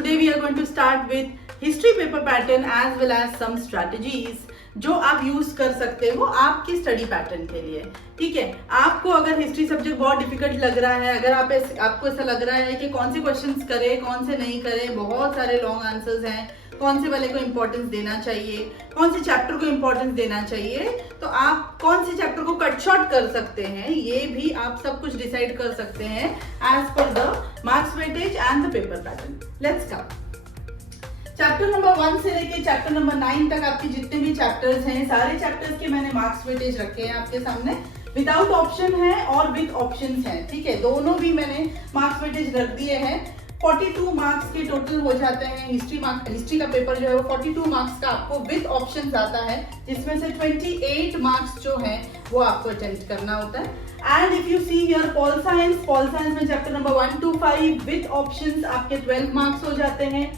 today we are going to start with history paper pattern as well as some strategies जो आप use कर सकते हो आपकी स्टडी पैटर्न के लिए। ठीक है, आपको अगर हिस्ट्री सब्जेक्ट बहुत डिफिकल्ट लग रहा है, अगर आपको ऐसा लग रहा है कि कौन से क्वेश्चंस करें कौन से नहीं करें, बहुत सारे लॉन्ग आंसर्स हैं, कौन से वाले को इंपॉर्टेंस देना चाहिए, कौन से चैप्टर को इंपॉर्टेंस देना चाहिए, तो आप कौन से चैप्टर को कट शॉर्ट कर सकते हैं, ये भी आप सब कुछ डिसाइड कर सकते हैं as per the marks weightage and the paper pattern. Let's start. Chapter number 1 से लेके चैप्टर नंबर 9 तक आपके जितने भी चैप्टर्स हैं, सारे चैप्टर्स के मैंने मार्क्स वेटेज रखे हैं आपके सामने। विदाउट ऑप्शन है और विद ऑप्शंस हैं। ठीक है, दोनों भी मैंने मार्क्स वेटेज रख दिए हैं। 42 मार्क्स के टोटल हो जाते हैं। हिस्ट्री का पेपर जो है वो 42 मार्क्स का आपको विद ऑप्शंस आता है, जिसमें से 28 मार्क्स जो हैं वो आपको अटेम्प्ट करना होता है। And if you see here pol science में chapter number 1 to 5 with options आपके 12 मार्क्स हो जाते हैं,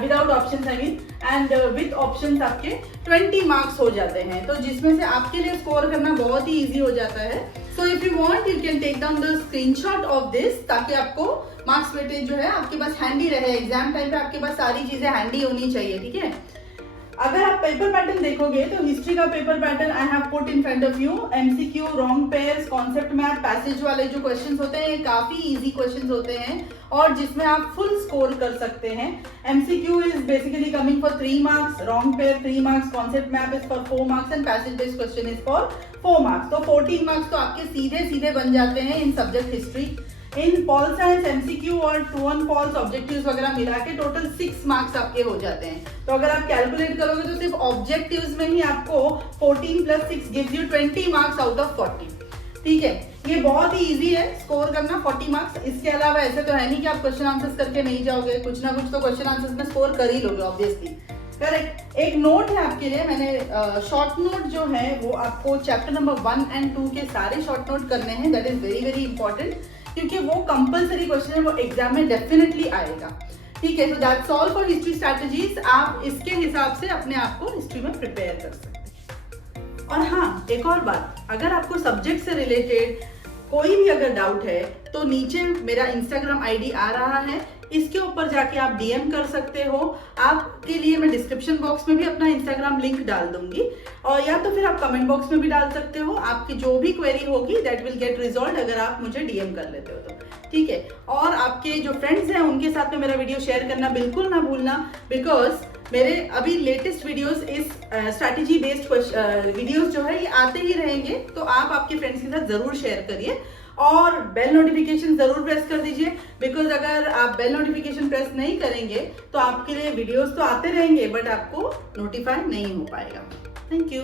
without options I mean, and with options आपके 20 मार्क्स हो जाते हैं, तो जिसमें से आपके लिए स्कोर करना बहुत ही इजी हो जाता है। So if you want you can take down the screenshot of this, ताकि आपको मार्क्स वेटेज जो है आपके पास हैंडी रहे। एग्जाम टाइम पे आपके पास सारी चीजें हैंडी होनी चाहिए। ठीक है, अगर आप पेपर पैटर्न देखोगे तो हिस्ट्री का paper pattern I have put in front of you. MCQ, wrong pairs, concept map, passage वाले जो क्वेश्चंस होते हैं ये काफी इजी क्वेश्चंस होते हैं और जिसमें आप फुल स्कोर कर सकते हैं। MCQ is basically coming for 3 marks, wrong pair 3 marks, concept map is for 4 marks and passage based question is for 4 marks. तो 14 मार्क्स तो आपके सीधे सीधे बन जाते हैं इन सब्जेक्ट हिस्ट्री। इन पॉल साइंस, एमसीक्यू और ट्रू एंड फॉल्स ऑब्जेक्टिव्स वगैरह मिला के टोटल 6 मार्क्स आपके हो जाते हैं। तो अगर आप कैलकुलेट करोगे तो सिर्फ ऑब्जेक्टिव्स में ही आपको 14 + 6 gives you 20 marks out of 40। ठीक है, ये बहुत ही इजी है स्कोर करना 40 मार्क्स। इसके अलावा ऐसे तो है नहीं कि आप क्वेश्चन आंसर्स करके नहीं जाओगे, कुछ ना कुछ तो क्वेश्चन आंसर्स में स्कोर कर ही लोगे ऑब्वियसली। करेक्ट। एक नोट है आपके लिए, मैंने शॉर्ट नोट जो है वो आपको चैप्टर नंबर 1 and 2 के सारे शॉर्ट नोट करने हैं। That is very very important, क्योंकि वो कंपलसरी क्वेश्चन है, वो एग्जाम में डेफिनेटली आएगा। ठीक है, so that's all for history strategies. आप इसके हिसाब से अपने आप को हिस्ट्री में प्रिपेयर कर सकते हैं। और हाँ, एक और बात, अगर आपको सब्जेक्ट से रिलेटेड कोई भी अगर डाउट है तो नीचे मेरा इंस्टाग्राम आईडी आ रहा है, इसके ऊपर जाके आप डीएम कर सकते हो। आपके लिए मैं डिस्क्रिप्शन बॉक्स में भी अपना इंस्टाग्राम लिंक डाल दूंगी, और या तो फिर आप कमेंट बॉक्स में भी डाल सकते हो। आपकी जो भी क्वेरी होगी दैट विल गेट रिजॉल्व अगर आप मुझे डीएम कर लेते हो तो। ठीक है, और आपके जो फ्रेंड्स हैं उनके साथ में मेरा वीडियो शेयर करना बिल्कुल ना भूलना, बिकॉज मेरे अभी लेटेस्ट वीडियोस इस स्ट्रैटेजी बेस्ड वीडियोस जो है ये आते ही रहेंगे, तो आप आपके फ्रेंड्स के साथ जरूर शेयर करिए और बेल नोटिफिकेशन जरूर प्रेस कर दीजिए, बिकॉज अगर आप बेल नोटिफिकेशन प्रेस नहीं करेंगे तो आपके लिए वीडियोस तो आते रहेंगे बट आपको नोटिफाई नहीं हो पाएगा। Thank you.